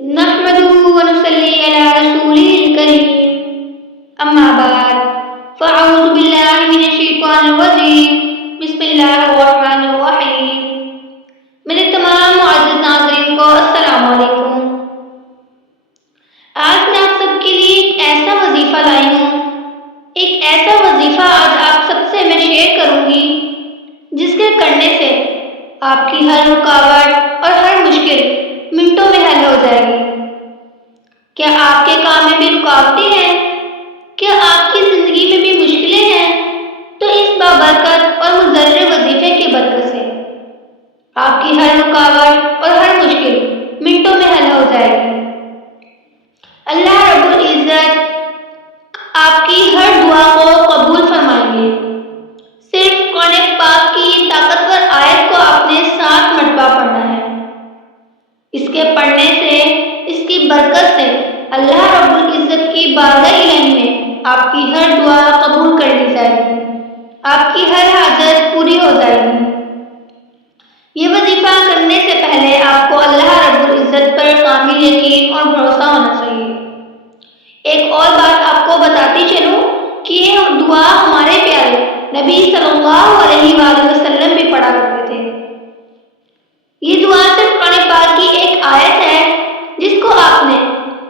نحمده ونصلي على رسوله الكريم أما بعد فأعوذ بالله من الشيطان الرجيم بسم اللہ الرحمن الرحیم. میرے تمام معزز ناظرین کو السلام علیکم. آج میں آپ سب کے لیے ایک ایسا وظیفہ لائی ہوں، ایک ایسا وظیفہ آج آپ سب سے میں شیئر کروں گی جس کے کرنے سے آپ کی ہر رکاوٹ اور ہر مشکل منٹوں میں حل ہو جائے گی. کیا آپ کے کام میں بھی رکاوٹیں ہیں؟ کیا آپ کی زندگی میں بھی مشکلیں ہیں؟ تو اس بابرکت اور مضر وظیفے کی برکت سے آپ کی ہر رکاوٹ اور ہر مشکل منٹوں میں حل ہو جائے گی. اللہ رب العزت آپ کی ہر دعا کو قبول فرمائیں گے. صرف قرآن پاک کی طاقتور آیت کو آپ نے 7 مرتبہ پڑھنا ہے. اس کے پڑھنے سے، اس کی برکت سے اللہ رب العزت کی بارگاہ الہی میں آپ کی ہر دعا قبول کر لی جائے گی، آپ کی ہر حاجت پوری ہو جائے گی. یہ وظیفہ کرنے سے پہلے آپ کو اللہ رب العزت پر کامل یقین اور بھروسہ ہونا چاہیے. ایک اور بات آپ کو بتاتی چلوں کہ یہ دعا ہمارے پیارے نبی صلی اللہ علیہ وآلہ وسلم بھی پڑھا کرتے تھے. یہ دعا صرف قرآن پاک کی ایک آیت ہے جس کو آپ نے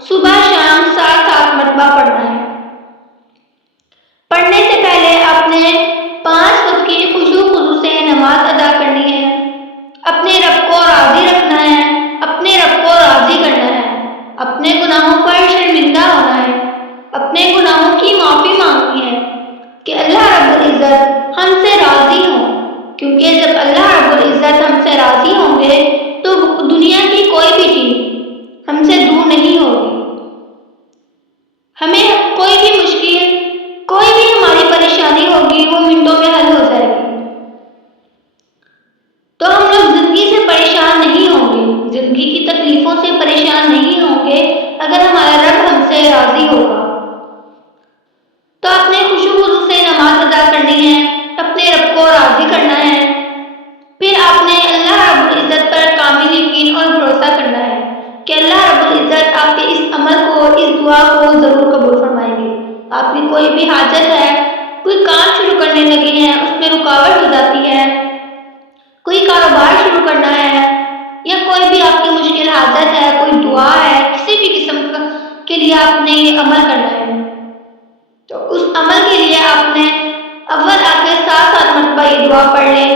صبح شام 7 مرتبہ پڑھنا ہے. پڑھنے سے پہلے آپ نے 5 وقت کی خشوع خضوع سے نماز ادا کرنی ہے. اپنے رب کو راضی رکھنا ہے، اپنے رب کو راضی کرنا ہے، اپنے گناہوں پر شرمندہ ہونا ہے، اپنے گناہوں کی معافی مانگنی ہے کہ اللہ رب العزت ہم سے راضی ہوں. کیونکہ جب اللہ رب العزت ہم سے راضی ہوں گے تو دنیا کی کوئی بھی چیز ہم سے دور نہیں ہوگی. ہمیں کوئی بھی مشکل، کوئی بھی ہماری پریشانی ہوگی وہ منٹوں میں حل ہو جائے گی. تو ہم لوگ زندگی سے پریشان نہیں ہوں گے، زندگی کی تکلیفوں سے پریشان نہیں ہوں گے اگر ہمارا رب ہم سے راضی ہوگا. تو اپنے خشوع خضوع سے نماز ادا کرنی ہے، اپنے رب کو راضی کرنا ہے. پھر آپ نے اللہ رب العزت پر کامل یقین اور بھروسہ کرنا ہے کہ اللہ رب العزت آپ کے اس عمل کو، اس دعا کو ضرور قبول فرمائیں گے. آپ کی کوئی بھی حاجت ہے، کوئی کام شروع کرنے لگے ہیں اس میں رکاوٹ ہو جاتی ہے، کوئی کاروبار شروع کرنا ہے، یا کوئی بھی آپ کی مشکل حاجت ہے، کوئی دعا ہے، کسی بھی قسم کے لیے آپ نے یہ عمل کرنا ہے، تو اس عمل کے لیے آپ نے اول آ کے 7 مرتبہ یہ دعا پڑھ لیں.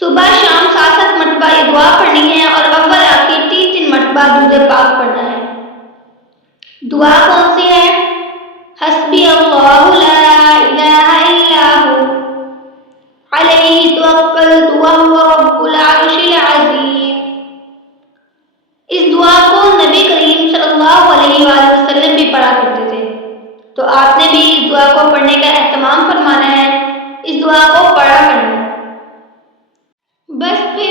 صبح شام 7 مرتبہ یہ دعا پڑھنی ہے اور اول آ کے 3 مرتبہ درود پاک پڑھنا ہے. دعا کون سی ہے؟ حسبی اللہ لا الہ الا ہو علیہ توکلت وہو رب العرش العظیم. اس دعا کو نبی کریم صلی اللہ علیہ وآلہ وسلم بھی پڑھا کرتے تھے، تو آپ نے بھی اس دعا کو پڑھنے کا اہتمام فرمانا ہے، اس دعا کو پڑھا کرنا ہے. بس پھر